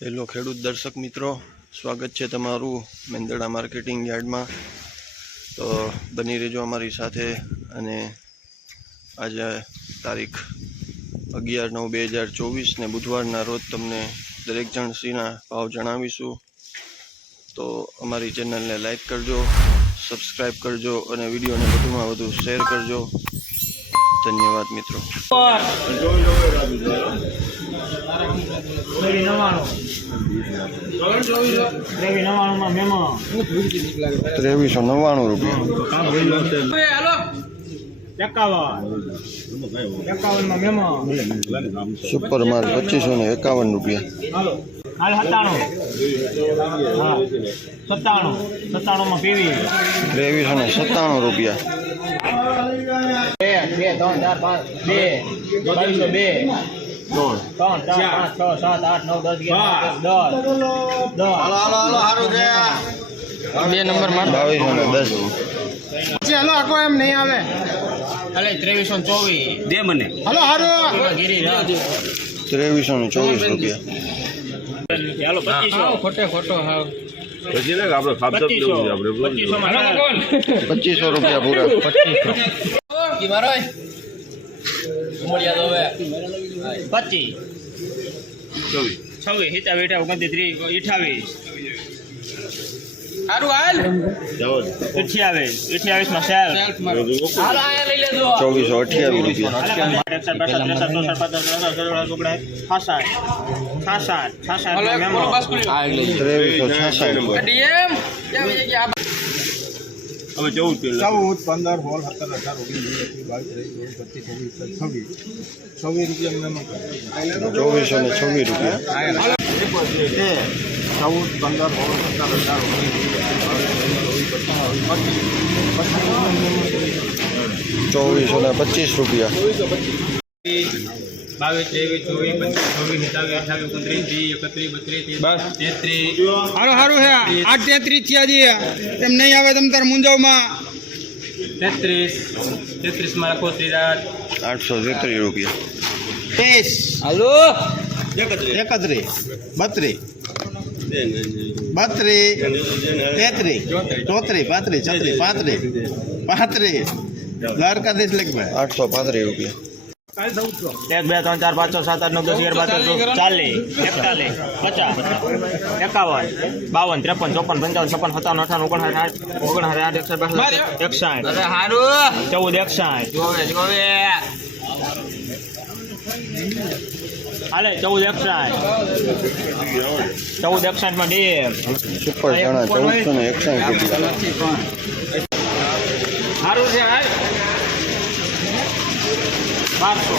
Hello ખેડૂત દર્શક મિત્રો, સ્વાગત છે તમારું મેંદરડા માર્કેટિંગ યાર્ડમાં. તો બની રહેજો અમારી સાથે અને આજે તારીખ અગિયાર નવ બે હજાર ચોવીસ ને બુધવારના રોજ તમને દરેક જણસીના ભાવ જણાવીશું. તો અમારી ચેનલને લાઈક કરજો સબસ્ક્રાઈબ કરજો અને વિડીયોને વધુમાં વધુ શેર કરજો. ધન્યવાદ, મિત્રો. ત્રેવીસો નવ્વાણું રૂપિયા. સુપર માલ પચીસો ને એકાવન રૂપિયા. ત્રેવીસો ને સત્તાણું રૂપિયા. બે બે ત્રણ ચાર પાંચ બે બત્રીસો બે ત્રણ ચાર પાંચ છ સાત આઠ નવ દસ બાર, દસ બે નંબરમાં બાવીસો ને દસ આખો એમ નહીં આવે અલે ત્રેવીસો ચોવીસ દે મને હલો ત્રેવીસો ચોવીસ રૂપિયા ખોટે ખોટો હાવ પછી ને આપણે ખાપતા લેવું છે આપણે પચીસો રૂપિયા પૂરા પચીસ. ચોવીસ છવ્વીસ. હિતા બેઠા ઓગણત્રીસ અઠાવીસ. સારું હાલ. અઠ્યાવીસ અઠ્યાવીસમાં સેલ. ચોવીસો અઠ્યાવીસ હવે ચૌદ ચૌદ પંદર સોળ સત્તર અઢાર ઓગણીસ બાવીસ ત્રેવીસ ચોવીસ પચીસ છવ્વીસ છવ્વીસ. છવ્વીસ રૂપિયા ચોવીસો ને છવ્વીસ રૂપિયા. ચૌદ પંદર એકવીસ બાવીસ ત્રેવીસ ચોવીસ ને પચીસ રૂપિયા. બાવીસ ત્રેવીસ ચોવીસ પચીસ છવ્વીસ સત્તાવીસ અઠાવીસ ઓગણત્રીસ ત્રીસ એકત્રીસ બત્રીસ બસ. તેત્રીસ હારું સારું હે. આઠ તેત્રીસ થયા જી એમ નહીં આવે તમ તાર મુંજાવમાં? તેત્રીસ. તેત્રીસમાં ત્રીસ આઠસો તેત્રીસ રૂપિયા. હાલો. એકત્રીસ બત્રીસ બત્રીસ તેત્રીસ ચોત્રીસ પાંત્રીસ છત્રીસ પાંત્રીસ પાંત્રીસ દ્વારકાધીશ લખભાઈ આઠસો પાંત્રીસ રૂપિયા. એક બે ત્રણ ચાર પાંચ છ સાત આઠ નવ દસ અગિયાર બાર તેર ચાલીસ એકતાલીસ પચાસ એકાવન બાવન ત્રેપન ચોપન પંચાવન છપ્પન સત્તાવન અઠાવન ઓગણસાઠ આઠ ઓગણસાઠ આઠ એકસઠ એકસાઠ ચૌદ એકસાઠ. હાલે ચૌદ એકસાઠ ચૌદ એકસાઠમાં ડેમ સુપર ચણા ચૌદસો ને એકસાઠ રૂપિયા. સારું છે હાલ. બારસો.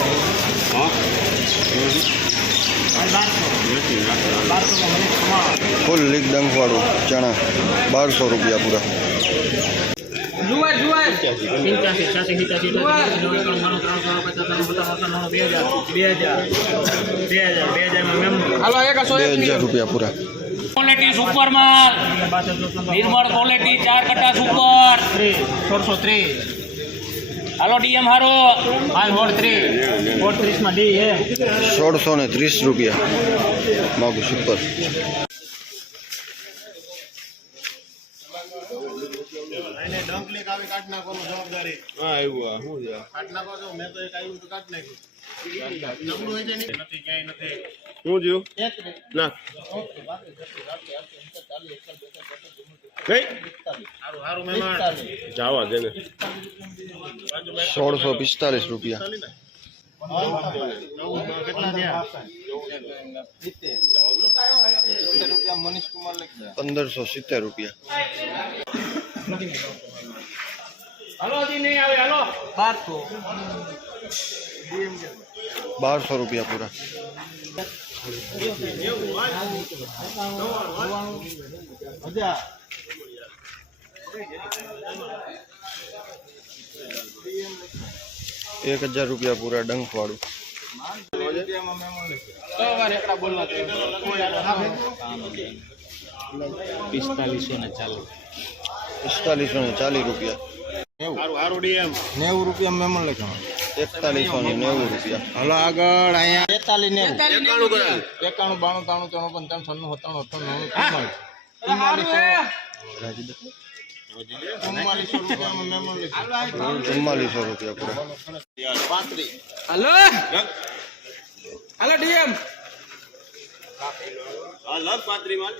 ફૂલ લીક ડંખવાળું ચણા બારસો રૂપિયા પૂરા. પંચ્યાસી છ્યાસી સિત્યાસી બે હજાર બે હજાર બે હજાર રૂપિયા પૂરા. ક્વોલિટી સુપર માલ. નિર્મળ ક્વોલિટી ચાર કટા સુપર સોળસો ત્રીસ હાલો ડીએમ હારો. હાલ હોળ ત્રીસ હોળ ત્રીસમાં ડી હે સોળસો ને ત્રીસ રૂપિયા. માગું સુપર હા આવ્યું શું છે શું થયું ના કઈ જાવા દે ને સોળસો પિસ્તાલીસ રૂપિયા પંદરસો સિત્તેર રૂપિયા હાલો હજી નહીં આવે હાલો. બારસો. બારસો રૂપિયા પૂરા. એક હજાર રૂપિયા પૂરા ડંખવાળું. પિસ્તાલીસો ને ચાલુ પિસ્તાલીસો ને ચાલીસ રૂપિયા. નેવું. રૂપિયા મેમન લખ્યા. એકતાલીસો ને નેવું રૂપિયા. હલો આગળ અહીંયા તેતાલીસ ને એકાણું બાણું ત્રાણું ચોણું પંચાવન છન્નું સત્તાણું અઠ્ઠાણું ચુમ્માલીસો રૂપિયા પૂરા. પાંત્રીસ. હાલો. Hello DM. હા લગ માલ.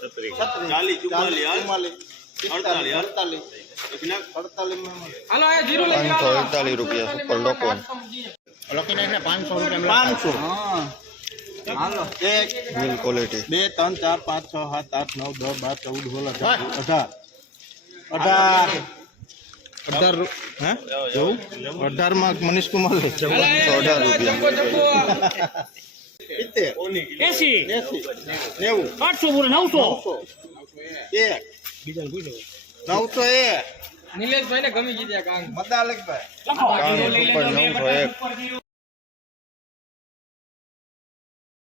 છત્રી ચાલીસ ચુમ્માલીસ હાલ. ચુમ્માલીસ અડતાલીસ, હાલ. અડતાલીસ. અડતાલીસ પાંચસો એકતાલીસ રૂપિયા. નાખ ને પાંચસો રૂપિયા પાંચસો. હાલો એક મિલ ક્વોલિટી બે ત્રણ ચાર પાંચ છ સાત આઠ નવ દસ બાર ચૌદ સોળ અઢાર. અઢાર. અઢાર. હે? જોવું? અઢારમાં મનીષ કુમાર અઢાર રૂપિયા. જમ્બો જમ્બો સિત્તેર. એસી. એસી. નેવું. આઠસો પૂરે નવસો. નવસો. એક. નવસો એ નિલેશભાઈ ને ગમી ગયા કામ મદાલકભાઈ લખો. કાંઈ